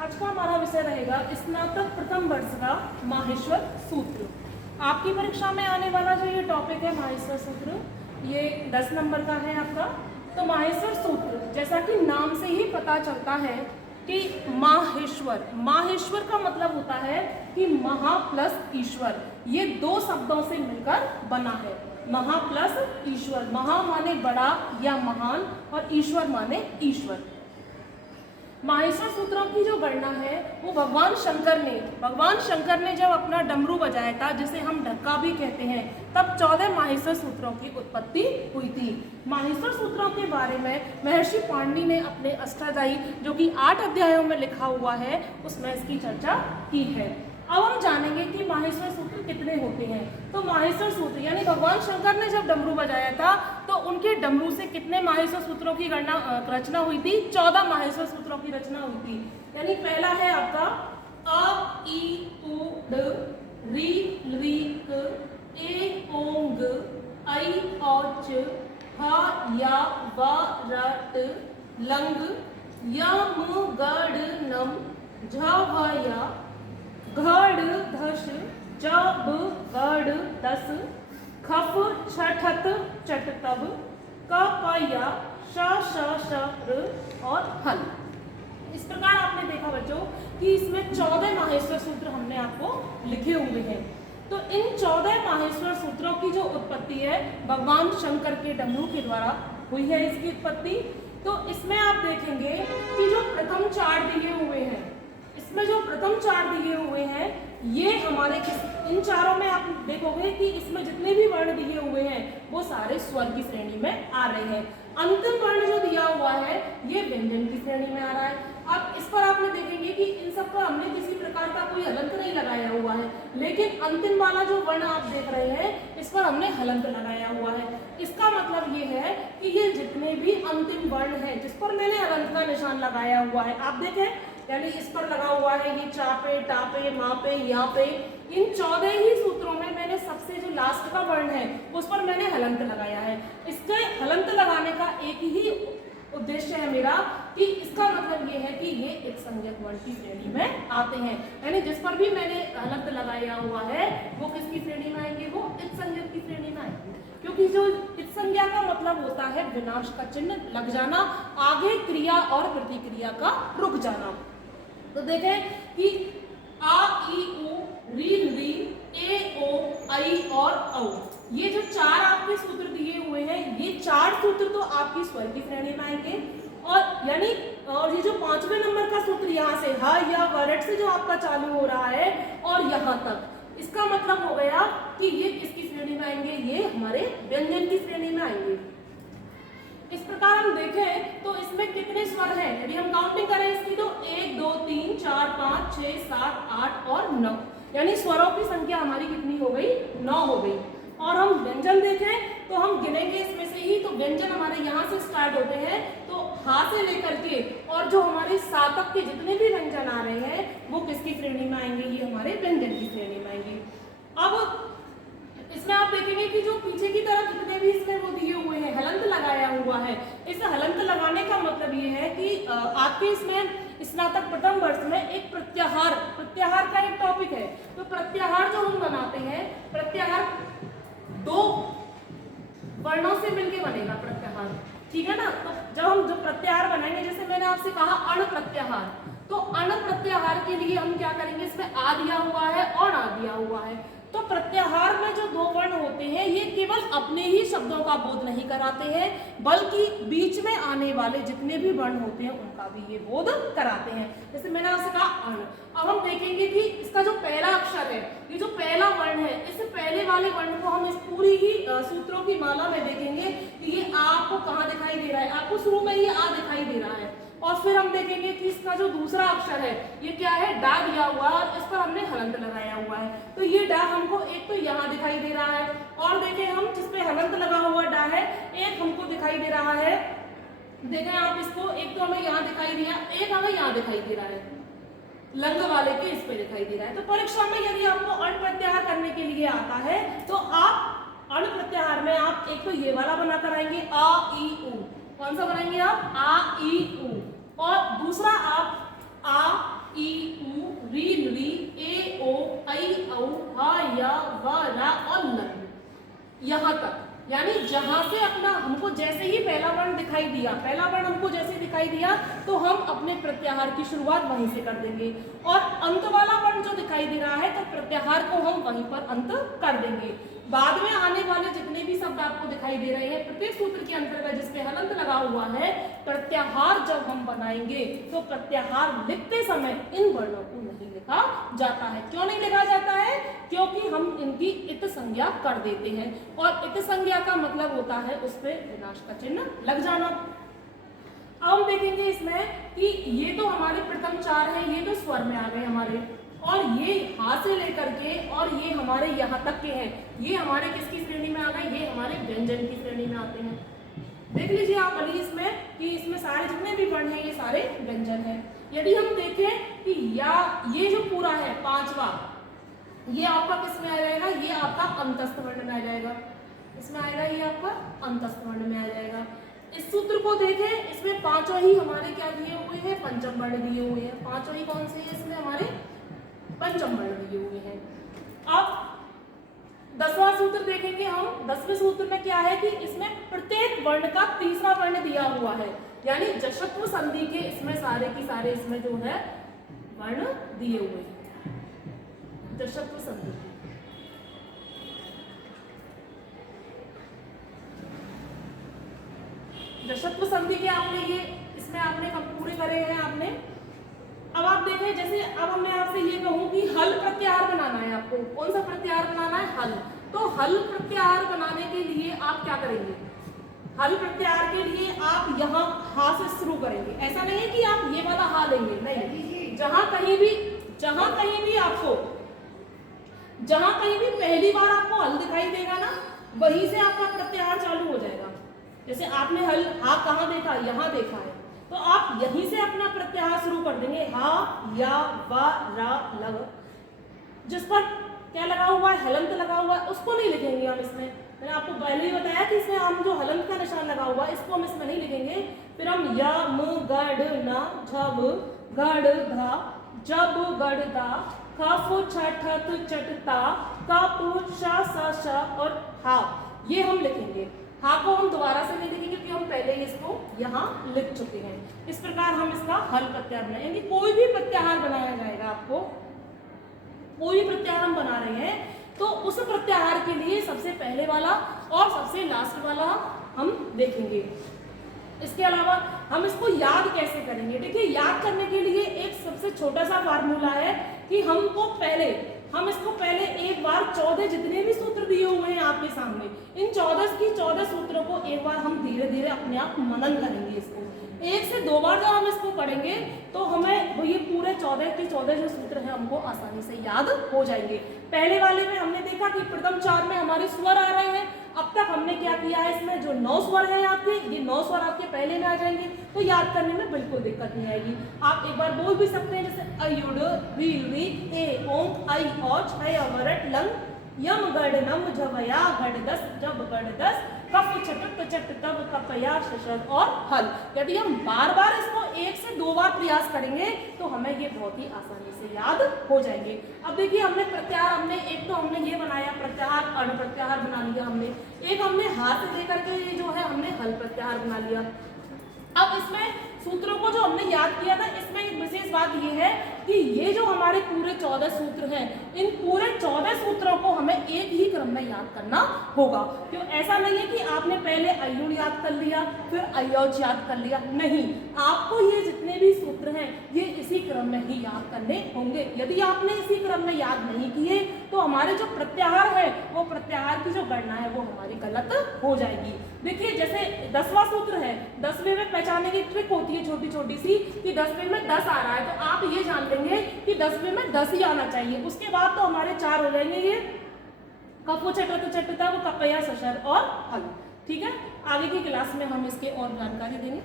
आज का हमारा विषय रहेगा स्नातक प्रथम वर्ष का माहेश्वर सूत्र। आपकी परीक्षा में आने वाला जो ये टॉपिक है माहेश्वर सूत्र, ये 10 नंबर का है आपका। तो माहेश्वर सूत्र जैसा कि नाम से ही पता चलता है कि माहेश्वर, माहेश्वर का मतलब होता है कि महा प्लस ईश्वर, ये दो शब्दों से मिलकर बना है। महा प्लस ईश्वर, महा माने बड़ा या महान और ईश्वर माने ईश्वर। माहेश्वर सूत्रों की जो गणना है वो भगवान शंकर ने जब अपना डमरू बजाया था, जिसे हम ढक्का भी कहते हैं, तब 14 माहेश्वर सूत्रों की उत्पत्ति हुई थी। माहेश्वर सूत्रों के बारे में महर्षि पाणिनि ने अपने अष्टाध्यायी, जो कि 8 अध्यायों में लिखा हुआ है, उसमें इसकी चर्चा की है। अब हम जानेंगे कि माहेश्वर सूत्र कितने होते हैं। तो माहेश्वर सूत्र यानी भगवान शंकर ने जब डमरू बजाया था तो उनके डमरू से कितने माहेश्वर सूत्रों की रचना हुई थी? 14 माहेश्वर सूत्रों की रचना हुई थी। यानी पहला है आपका अ ई उ ड री री क ए ओंग ऐ औ च ह या व र ट लंग य म ग ड नम झ भ या घड़ धश जब गढ़ दस खफ छठत चट तब क प या श श श र और हल। इस प्रकार आपने देखा बच्चों कि इसमें 14 माहेश्वर सूत्र हमने आपको लिखे हुए हैं। तो इन 14 माहेश्वर सूत्रों की जो उत्पत्ति है भगवान शंकर के डमरू के द्वारा हुई है। इसकी उत्पत्ति तो इसमें आप देखेंगे कि जो प्रथम 4 दिए हुए हैं, इसमें जो प्रथम 4 दिए हुए हैं ये हमारे इन चारों में आप देखोगे कि इसमें जितने भी वर्ण दिए हुए हैं वो सारे स्वर की श्रेणी में आ रहे हैं। अंतिम वर्ण जो दिया हुआ है ये व्यंजन की श्रेणी में आ रहा है। अब इस पर आपने देखेंगे कि इन सब पर हमने किसी प्रकार का कोई हलंत नहीं लगाया हुआ है, लेकिन अंतिम वाला जो वर्ण आप देख रहे हैं इस पर हमने हलंत लगाया हुआ है। इसका मतलब ये है कि ये जितने भी अंतिम वर्ण हैं जिस पर मैंने हलंत का निशान लगाया हुआ है, आप देखें यानी इस पर लगा हुआ है ये चापे टापे मापे यहाँ पे, इन 14 ही सूत्रों में मैंने सबसे जो लास्ट का वर्ण है उस पर मैंने हलंत लगाया है। इसके हलंत लगाने का एक ही उद्देश्य है मेरा कि इसका मतलब ये है कि ये एक संज्ञक वर्ण की श्रेणी में आते हैं। यानी जिस पर भी मैंने हलंत लगाया हुआ है वो किसकी श्रेणी में आएंगे? वो इत संज्ञक की श्रेणी में आएंगे, क्योंकि जो इत संज्ञा का मतलब होता है विनाश का चिन्ह लग जाना, आगे क्रिया और प्रतिक्रिया का रुक जाना। तो देखें कि आ ई उ री री ए ओ ऐ और औ, ये जो 4 आपके सूत्र दिए हुए हैं ये 4 सूत्र तो आपकी स्वर की श्रेणी में आएंगे। और यानी और ये जो 5वें नंबर का सूत्र यहाँ से ह या वरट से जो आपका चालू हो रहा है और यहाँ तक, इसका मतलब हो गया कि ये किसकी श्रेणी में आएंगे? ये हमारे व्यंजन की श्रेणी में आएंगे। इस प्रकार हम देखें तो इसमें कितने स्वर हैं? यदि हम काउंटिंग करें इसकी तो 1 2 3 4 5 6 7 8 और 9, यानी स्वरों की संख्या हमारी कितनी हो गई? 9 हो गई। और हम व्यंजन देखें तो हम गिनेंगे इसमें से ही, तो व्यंजन हमारे यहाँ से स्टार्ट होते हैं, तो हा से लेकर के और जो हमारे सा तक के जितने भी व्यंजन आ रहे हैं वो किसकी श्रेणी में आएंगे? ये हमारे व्यंजन की श्रेणी में आएंगे। अब इसमें आप देखेंगे कि जो पीछे की तरफ जितने भी इसमें वो दिए हुए हैं हलंत लगाया हुआ है, इस हलंत लगाने का मतलब ये है कि आपके इसमें स्नातक प्रथम वर्ष में एक प्रत्याहार का एक टॉपिक है। तो प्रत्याहार जो हम बनाते हैं, प्रत्याहार 2 वर्णों से मिलके बनेगा प्रत्याहार, ठीक है ना। तो जब हम जो प्रत्याहार बनाएंगे, जैसे मैंने आपसे कहा अण प्रत्याहार, तो अण प्रत्याहार के लिए हम क्या करेंगे? इसमें आ दिया हुआ है और आ दिया हुआ है। तो प्रत्याहार में जो 2 वर्ण होते हैं ये केवल अपने ही शब्दों का बोध नहीं कराते हैं, बल्कि बीच में आने वाले जितने भी वर्ण होते हैं उनका भी ये बोध कराते हैं। जैसे मैंने आपसे कहा अण। अब हम देखेंगे कि इसका जो पहला अक्षर है, ये जो पहला वर्ण है, इस पहले वाले वर्ण को हम इस पूरी ही सूत्रों की माला में देखेंगे कि ये आपको कहाँ दिखाई दे रहा है? आपको शुरू में ये आ दिखाई दे रहा है। और फिर हम देखेंगे कि इसका जो दूसरा अक्षर है ये क्या है? डा दिया हुआ है और इस पर हमने हलंत लगाया हुआ है। तो ये डा हमको एक तो यहाँ दिखाई दे रहा है, और देखें हम जिस पे हलंत लगा हुआ डा है एक हमको दिखाई दे रहा है। देखें आप इसको, एक तो हमें यहाँ दिखाई दिया, एक हमें यहाँ दिखाई दे रहा है, लंग वाले के इस पे दिखाई दे रहा है। तो परीक्षा में यदि आपको अण प्रत्याहार करने के लिए आता है तो आप अण प्रत्याहार में आप एक तो ये वाला बनाकर आएंगे आ ई उ। कौन सा बनाएंगे आप? आ ई उ। और दूसरा आप आ यानी जहां से अपना हमको जैसे ही पहला वर्ण दिखाई दिया, पहला वर्ण हमको जैसे दिखाई दिया तो हम अपने प्रत्याहार की शुरुआत वहीं से कर देंगे, और अंत वाला वर्ण जो दिखाई दे रहा है तो प्रत्याहार को हम वहीं पर अंत कर देंगे। बाद में आने वाले जितने भी शब्द आपको दिखाई दे रहे हैं प्रत्येक सूत्र के अंतर्गत जिसपे हलंत लगा हुआ है, प्रत्याहार जब हम बनाएंगे तो प्रत्याहार लिखते समय इन वर्णों को नहीं लिखा जाता है। क्यों नहीं लिखा जाता है? क्योंकि हम इनकी इत संज्ञा कर देते हैं, और इत संज्ञा का मतलब होता है उस पे विनाश का चिन्ह लग जाना। अब हम देखेंगे इसमें कि ये तो हमारे प्रथम चार है, ये तो स्वर में आ गए हमारे, और ये हा से लेकर के और ये हमारे यहाँ तक के हैं, ये हमारे किसकी श्रेणी में आ गए? ये हमारे व्यंजन की श्रेणी में आते हैं। देख लीजिए आप अली इसमें कि इसमें सारे जितने भी वर्ण हैं ये सारे व्यंजन हैं। यदि हम देखें कि या ये जो पूरा है पांचवा, ये आपका किस में आ जाएगा? ये आपका अंतस्थ वर्ण में आ जाएगा, इसमें आएगा ये आपका अंतस्थ वर्ण में आ जाएगा। इस सूत्र को देखें, इसमें पांचों ही हमारे क्या दिए हुए हैं? पंचम वर्ण दिए हुए हैं। पांचों ही कौन से हैं? इसमें हमारे पंचम वर्ण दिए हुए हैं। अब 10वां सूत्र देखेंगे हम। 10वें सूत्र में क्या है कि इसमें प्रत्येक वर्ण का तीसरा वर्ण दिया हुआ है, यानी जशत्व संधि के इसमें सारे की सारे इसमें जो है वर्ण दिए हुए हैं, जशत्व संधि। जशत्व संधि के आपने ये इसमें आपने पूरे करे हैं आपने। अब आप देखें, जैसे अब मैं आपसे ये कहूं कि हल प्रत्याहार बनाना है आपको। कौन सा प्रत्याहार बनाना है? हल। तो हल प्रत्याहार बनाने के लिए आप क्या करेंगे? हल प्रत्याहार के लिए आप यहाँ हा से शुरू करेंगे। ऐसा नहीं है कि आप ये वाला हा लेंगे, नहीं। जहां कहीं भी पहली बार आपको हल दिखाई देगा ना, वहीं से आपका प्रत्याहार चालू हो जाएगा। जैसे आपने हल हा कहाँ देखा? यहाँ देखा है, तो आप यहीं से अपना प्रत्याहार शुरू कर देंगे। हा, या, वा, रा, लग। जिस पर क्या लगा हुआ है? हलंत लगा हुआ है, उसको नहीं लिखेंगे हम इसमें। मैंने आपको पहले ही बताया कि इसमें हम जो हलंत का निशान लगा हुआ है इसको हम इसमें नहीं लिखेंगे। फिर हम या, म, गढ़, न, झब, गढ़, धा, जब, गढ़, दा, खफ, छठ, चटता, कप, श, स, और हा, ये हम लिखेंगे। हा को हम दोबारा से नहीं लिखेंगे क्योंकि हम पहले ही इसको यहाँ लिख चुके हैं। इस प्रकार हम इसका हल प्रत्याहार बनाएंगे। कोई भी प्रत्याहार बनाया जाएगा आपको, कोई भी प्रत्याहार हम बना रहे हैं तो उस प्रत्याहार के लिए सबसे पहले वाला और सबसे लास्ट वाला हम देखेंगे। इसके अलावा हम इसको याद कैसे करेंगे? देखिए, याद करने के लिए एक सबसे छोटा सा फार्मूला है कि हम इसको पहले एक बार 14 जितने भी सूत्र दिए हुए हैं आपके सामने, इन 14 सूत्रों को एक बार हम धीरे धीरे अपने आप मनन करेंगे। इसको 1 से 2 बार जब हम इसको पढ़ेंगे तो हमें वो ये पूरे 14 के 14 जो सूत्र हैं हमको आसानी से याद हो जाएंगे। पहले वाले में हमने देखा कि प्रथम 4 में हमारे स्वर आ रहे हैं। अब तक हमने क्या किया है, इसमें जो 9 स्वर हैं आपके, ये 9 स्वर आपके पहले में आ जाएंगे, तो याद करने में बिल्कुल दिक्कत नहीं आएगी। आप एक बार बोल भी सकते हैं, जैसे अयुड, री, री, ए, ओंक, आई, औ, छय, अवरट, लंग, यम, गढ़, नम, झवया, गढ़, दस, जब, गढ़, दस, कफ, छटक, चट, तब, कपया, शशद और हल। यदि हम बार बार इसको 1 से 2 बार प्रयास करेंगे तो हमें ये बहुत ही आसानी से याद हो जाएंगे। अब देखिए, हमने प्रत्याहार एक तो हमने ये बनाया प्रत्याहार, अण प्रत्याहार बना लिया हमने, एक हमने हाथ लेकर के ये जो है हमने हल प्रत्याहार बना लिया। अब इसमें सूत्रों को जो हमने याद किया था, इसमें एक विशेष बात ये है कि ये जो हमारे पूरे 14 सूत्र हैं, इन पूरे 14 सूत्रों को हमें एक ही क्रम में याद करना होगा। क्यों? ऐसा नहीं है कि आपने पहले अयुण याद कर लिया फिर अयौज याद कर लिया, नहीं। आपको ये जितने भी सूत्र हैं ये इसी क्रम में ही याद करने होंगे। यदि आपने इसी क्रम में याद नहीं किए तो हमारे जो प्रत्याहार है वो प्रत्याहार की जो गणना है वो हमारी गलत हो जाएगी। देखिए, जैसे 10वां सूत्र है, 10वें में पहचानने की ट्रिक होती है छोटी छोटी सी कि 10वें में 10 आ रहा है, तो आप ये जान लेंगे कि 10वें में 10 ही आना चाहिए। उसके बाद तो हमारे 4 हो जाएंगे, ये कपो, चटत, चटता, कपया, शशर और हल। ठीक है, आगे की क्लास में हम इसके और जानकारी देंगे।